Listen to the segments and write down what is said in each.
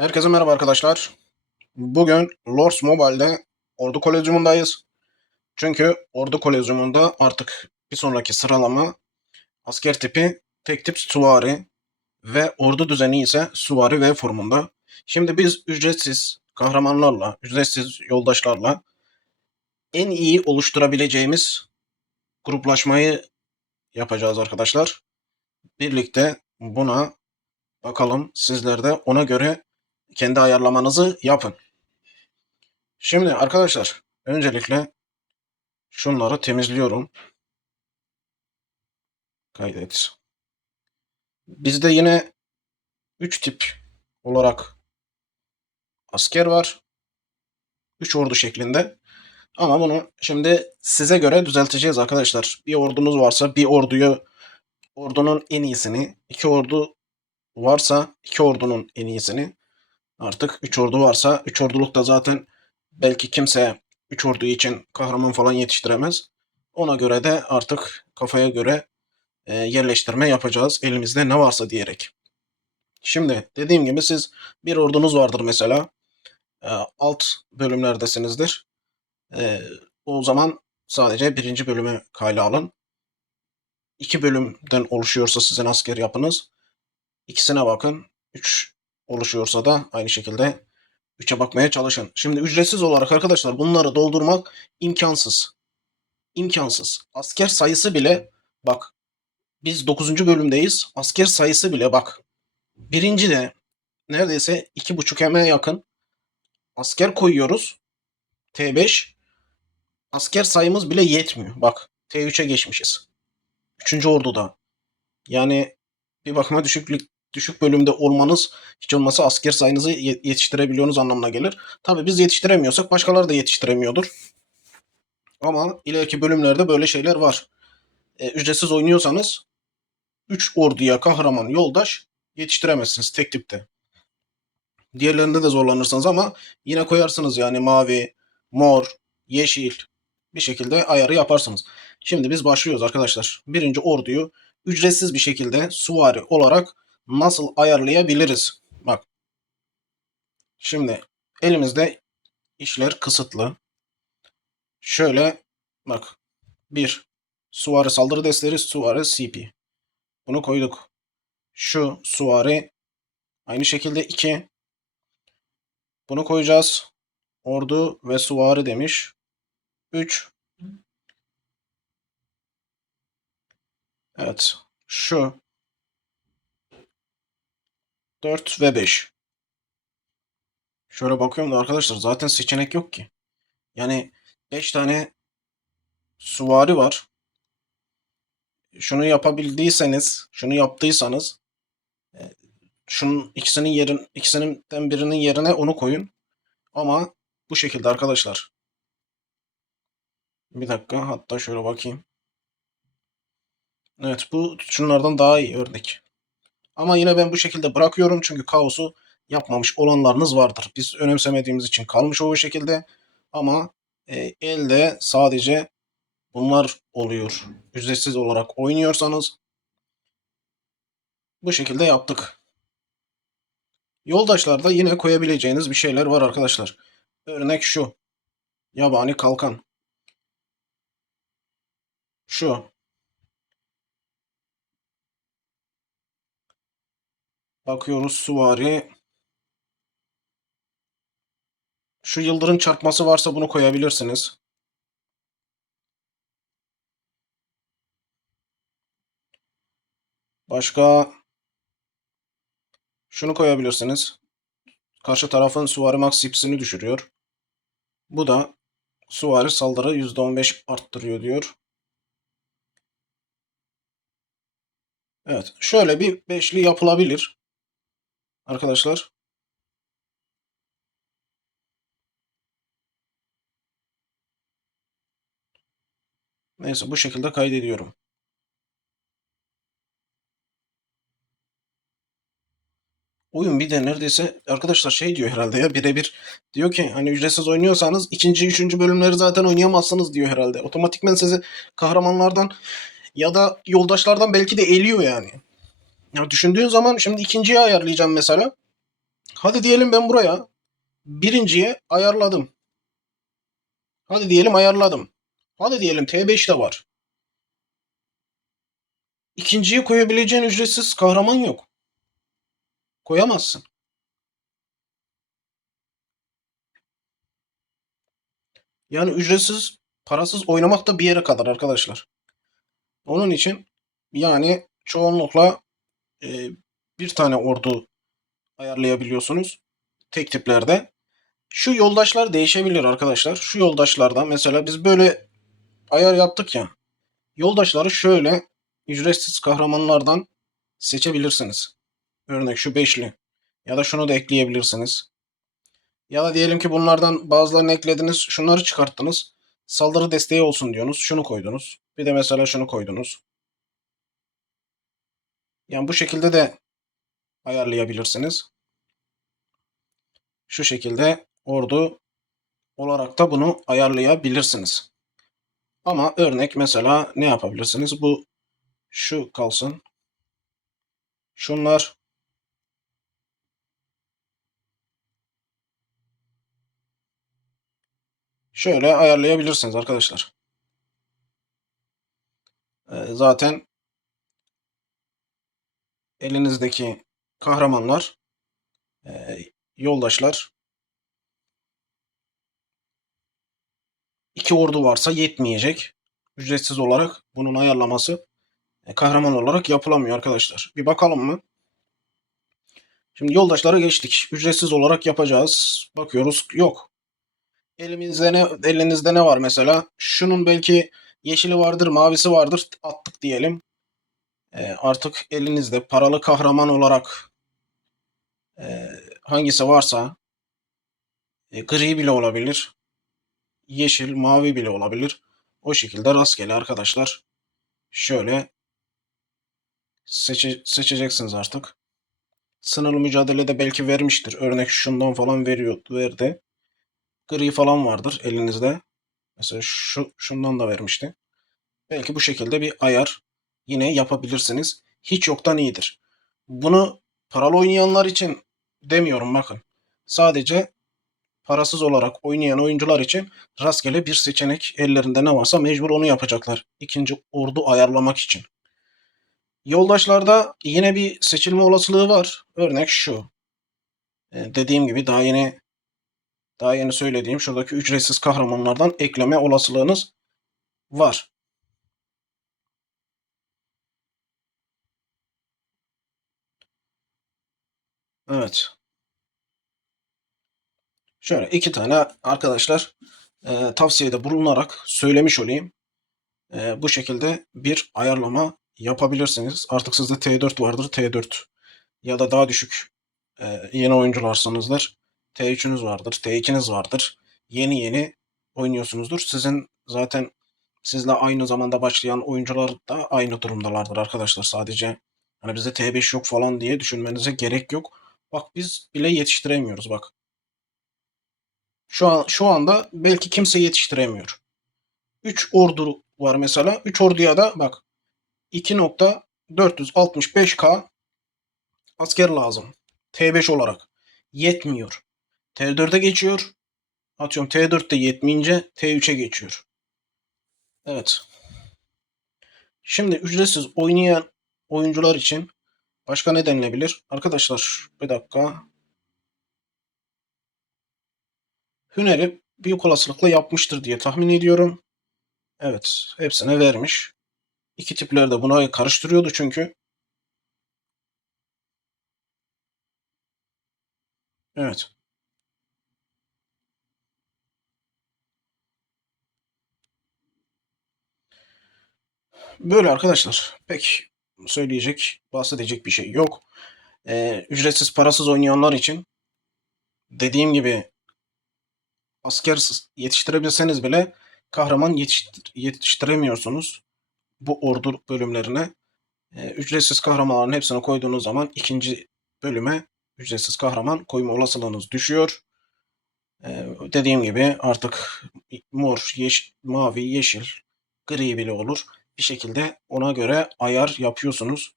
Herkese merhaba arkadaşlar. Bugün Lords Mobile'de Ordu Kolezyumundayız. Çünkü Ordu Kolezyumunda artık bir sonraki sıralama asker tipi tek tip süvari ve ordu düzeni ise süvari V formunda. Şimdi biz ücretsiz kahramanlarla, ücretsiz yoldaşlarla en iyi oluşturabileceğimiz gruplaşmayı yapacağız arkadaşlar. Birlikte buna bakalım, sizler de ona göre kendi ayarlamanızı yapın. Şimdi arkadaşlar öncelikle şunları temizliyorum. Kaydet. Bizde yine 3 tip olarak asker var. 3 ordu şeklinde. Ama bunu şimdi size göre düzelteceğiz arkadaşlar. Bir ordunuz varsa bir ordunun en iyisini, 2 ordu varsa 2 ordunun en iyisini, artık 3 ordu varsa 3 orduluk da zaten belki kimse 3 ordu için kahraman falan yetiştiremez. Ona göre de artık kafaya göre yerleştirme yapacağız elimizde ne varsa diyerek. Şimdi dediğim gibi siz bir ordunuz vardır mesela. Alt bölümlerdesinizdir. O zaman sadece birinci bölümü kayda alın. İki bölümden oluşuyorsa sizin asker yapınız, İkisine bakın. Üç oluşuyorsa da aynı şekilde üçe bakmaya çalışın. Şimdi ücretsiz olarak arkadaşlar bunları doldurmak imkansız. İmkansız. Asker sayısı bile bak, biz 9. bölümdeyiz. Asker sayısı bile bak. Birinci de neredeyse 2,5 yakın asker koyuyoruz. T5. Asker sayımız bile yetmiyor. Bak T3'e geçmişiz. 3. orduda. Yani bir bakıma düşük bölümde olmanız hiç olmazsa asker sayınızı yetiştirebiliyorsunuz anlamına gelir. Tabii biz yetiştiremiyorsak başkaları da yetiştiremiyordur. Ama ileriki bölümlerde böyle şeyler var. Ücretsiz oynuyorsanız 3 orduya kahraman yoldaş yetiştiremezsiniz tek tipte. Diğerlerinde de zorlanırsınız ama yine koyarsınız yani mavi, mor, yeşil bir şekilde ayarı yaparsınız. Şimdi biz başlıyoruz arkadaşlar. Birinci orduyu ücretsiz bir şekilde süvari olarak nasıl ayarlayabiliriz? Bak şimdi elimizde işler kısıtlı. Şöyle bak, bir süvari saldırı desteği, süvari CP. Bunu koyduk. Şu süvari aynı şekilde 2. Bunu koyacağız. Ordu ve süvari demiş. 3. Evet. Şu 4 ve 5. Şöyle bakıyorum da arkadaşlar zaten seçenek yok ki. Yani 5 tane süvari var. Şunu yapabildiyseniz, şunu yaptıysanız şunun ikisinden birinin yerine onu koyun. Ama bu şekilde arkadaşlar. Bir dakika, hatta şöyle bakayım. Evet, bu şunlardan daha iyi örnek. Ama yine ben bu şekilde bırakıyorum çünkü kaosu yapmamış olanlarınız vardır. Biz önemsemediğimiz için kalmış o şekilde. Ama elde sadece bunlar oluyor. Ücretsiz olarak oynuyorsanız bu şekilde yaptık. Yoldaşlarda yine koyabileceğiniz bir şeyler var arkadaşlar. Örnek şu. Yabani kalkan. Şu. Bakıyoruz süvari. Şu yıldırım çarpması varsa bunu koyabilirsiniz. Başka şunu koyabilirsiniz. Karşı tarafın süvari max hipsini düşürüyor. Bu da süvari saldırı %15 arttırıyor diyor. Evet. Şöyle bir beşli yapılabilir. Arkadaşlar. Neyse bu şekilde kaydediyorum. Oyun bir de neredeyse arkadaşlar şey diyor herhalde ya, birebir diyor ki hani ücretsiz oynuyorsanız ikinci, üçüncü bölümleri zaten oynayamazsınız diyor herhalde. Otomatikmen sizi kahramanlardan ya da yoldaşlardan belki de eliyor yani. Ya düşündüğün zaman şimdi ikinciyi ayarlayacağım mesela. Hadi diyelim ben buraya birinciye ayarladım. Hadi diyelim ayarladım. Hadi diyelim T5 de var. İkinciye koyabileceğin ücretsiz kahraman yok. Koyamazsın. Yani ücretsiz, parasız oynamak da bir yere kadar arkadaşlar. Onun için yani çoğunlukla e, bir tane ordu ayarlayabiliyorsunuz. Tek tiplerde. Şu yoldaşlar değişebilir arkadaşlar. Şu yoldaşlarda mesela biz böyle ayar yaptık ya. Yoldaşları şöyle ücretsiz kahramanlardan seçebilirsiniz. Örnek şu beşli. Ya da şunu da ekleyebilirsiniz. Ya da diyelim ki bunlardan bazılarını eklediniz. Şunları çıkarttınız. Saldırı desteği olsun diyorsunuz. Şunu koydunuz. Bir de mesela şunu koydunuz. Yani bu şekilde de ayarlayabilirsiniz. Şu şekilde ordu olarak da bunu ayarlayabilirsiniz. Ama örnek mesela ne yapabilirsiniz? Bu şu kalsın. Şunlar şöyle ayarlayabilirsiniz arkadaşlar. Zaten elinizdeki kahramanlar, yoldaşlar, iki ordu varsa yetmeyecek. Ücretsiz olarak bunun ayarlaması kahraman olarak yapılamıyor arkadaşlar. Bir bakalım mı? Şimdi yoldaşlara geçtik. Ücretsiz olarak yapacağız. Bakıyoruz. Yok. Elinizde ne var mesela? Şunun belki yeşili vardır, mavisi vardır. Attık diyelim. Artık elinizde paralı kahraman olarak hangisi varsa gri bile olabilir. Yeşil, mavi bile olabilir. O şekilde rastgele arkadaşlar. Şöyle seçeceksiniz artık. Sınırlı mücadelede belki vermiştir. Örnek şundan falan verdi. Gri falan vardır elinizde. Mesela şundan da vermişti. Belki bu şekilde bir ayar yine yapabilirsiniz. Hiç yoktan iyidir. Bunu paralı oynayanlar için demiyorum bakın. Sadece parasız olarak oynayan oyuncular için rastgele bir seçenek, ellerinde ne varsa mecbur onu yapacaklar. İkinci ordu ayarlamak için. Yoldaşlarda yine bir seçilme olasılığı var. Örnek şu. Dediğim gibi daha yeni söylediğim şuradaki ücretsiz kahramanlardan ekleme olasılığınız var. Evet. Şöyle iki tane arkadaşlar tavsiyede bulunarak söylemiş olayım. Bu şekilde bir ayarlama yapabilirsiniz. Artık sizde T4 vardır. T4 ya da daha düşük yeni oyuncularsanızdır. T3'ünüz vardır. T2'niz vardır. Yeni oynuyorsunuzdur. Sizin zaten sizle aynı zamanda başlayan oyuncular da aynı durumdalardır arkadaşlar. Sadece hani bizde T5 yok falan diye düşünmenize gerek yok. Bak biz bile yetiştiremiyoruz bak. Şu anda belki kimse yetiştiremiyor. 3 ordu var mesela. 3 orduya da bak 2.465K asker lazım. T5 olarak. Yetmiyor. T4'e geçiyor. Atıyorum T4'te yetmeyince T3'e geçiyor. Evet. Şimdi ücretsiz oynayan oyuncular için başka ne denilebilir? Arkadaşlar bir dakika. Hüner'i büyük olasılıkla yapmıştır diye tahmin ediyorum. Evet. Hepsine vermiş. İki tipler de buna karıştırıyordu çünkü. Evet. Böyle arkadaşlar. Pek söyleyecek, bahsedecek bir şey yok. Ücretsiz parasız oynayanlar için dediğim gibi asker yetiştirebilseniz bile kahraman yetiştiremiyorsunuz bu ordu bölümlerine. Ücretsiz kahramanların hepsini koyduğunuz zaman ikinci bölüme ücretsiz kahraman koyma olasılığınız düşüyor. Dediğim gibi artık mor, mavi, yeşil, gri bile olur. Bir şekilde ona göre ayar yapıyorsunuz.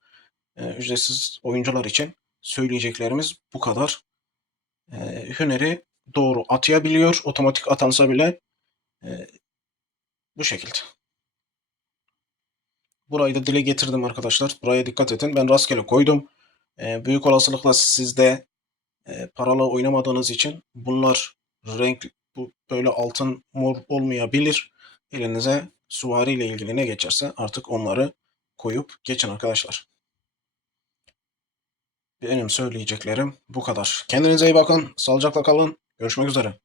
Ücretsiz oyuncular için söyleyeceklerimiz bu kadar. hüneri doğru atayabiliyor. Otomatik atansa bile bu şekilde. Burayı da dile getirdim arkadaşlar. Buraya dikkat edin. Ben rastgele koydum. Büyük olasılıkla sizde paralı oynamadığınız için bunlar renk bu böyle altın mor olmayabilir. Elinize süvari ile ilgili ne geçerse artık onları koyup geçin arkadaşlar. Benim söyleyeceklerim bu kadar. Kendinize iyi bakın. Sağlıcakla kalın. Görüşmek üzere.